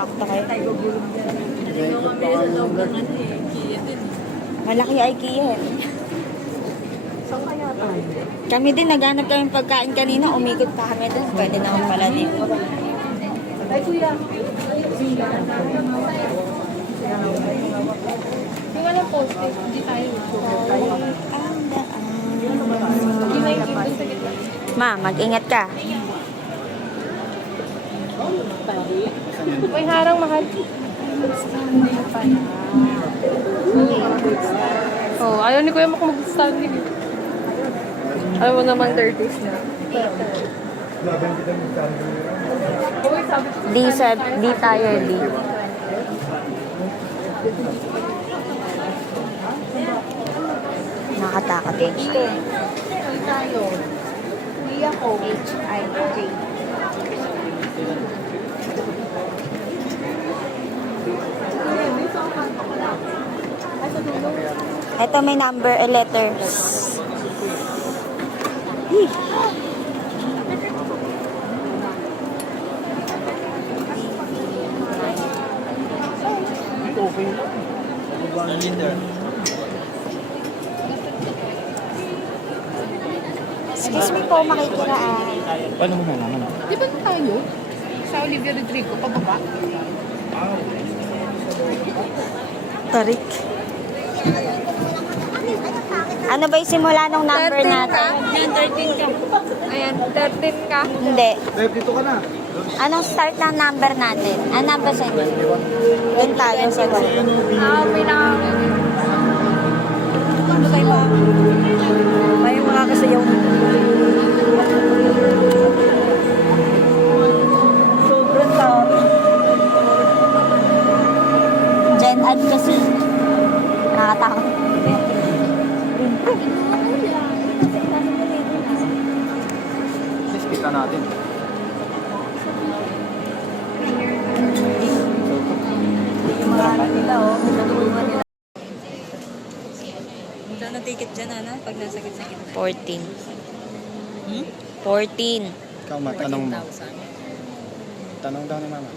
sakto kayo. Naligaw kami sa loob ng ano eh, Kia din. Malaki IKEA eh. Saan kaya tayo? Kami din, naghanap kami pagkain kanina. Umikot pa kami doon. Pwede naman pala dito. Ay, kuya. Yung alam post, hindi tayo. Ang daan. Yung nakikip dun sa gitna. Ma, mag-ingat ka. May harang mahal. Oh, ayaw ni Kuya mag-standing. Ayaw mo namang 30s na. Di tayo, di. Nakatakot din siya. Tayo. Kuya ko. H-I-J. Ito may number and letters. Hi. Excuse me po, makikiraan. Paano mo nalaman? Di ba tayo? Sa Olivia Rodrigo, pababa? Tarik. Ano ba yung simula ng number natin? Yan, 13 ka. Ayan, 13 ka. Hindi. Dave, dito ka na. Anong start ng number natin? Ang number sa inyo? Doon tayo sa May na... Ano tayo ba? May mga kasayaw. Sobrang tao. Gen Ad kasi. Nakakatakot. Please, kita natin. Nila, oh. Natulungan nila. Saan na ticket dyan, Ana? Pag nasa gitna. 14. 14. Ikaw, matanong mo. Tanong daw ni Mama.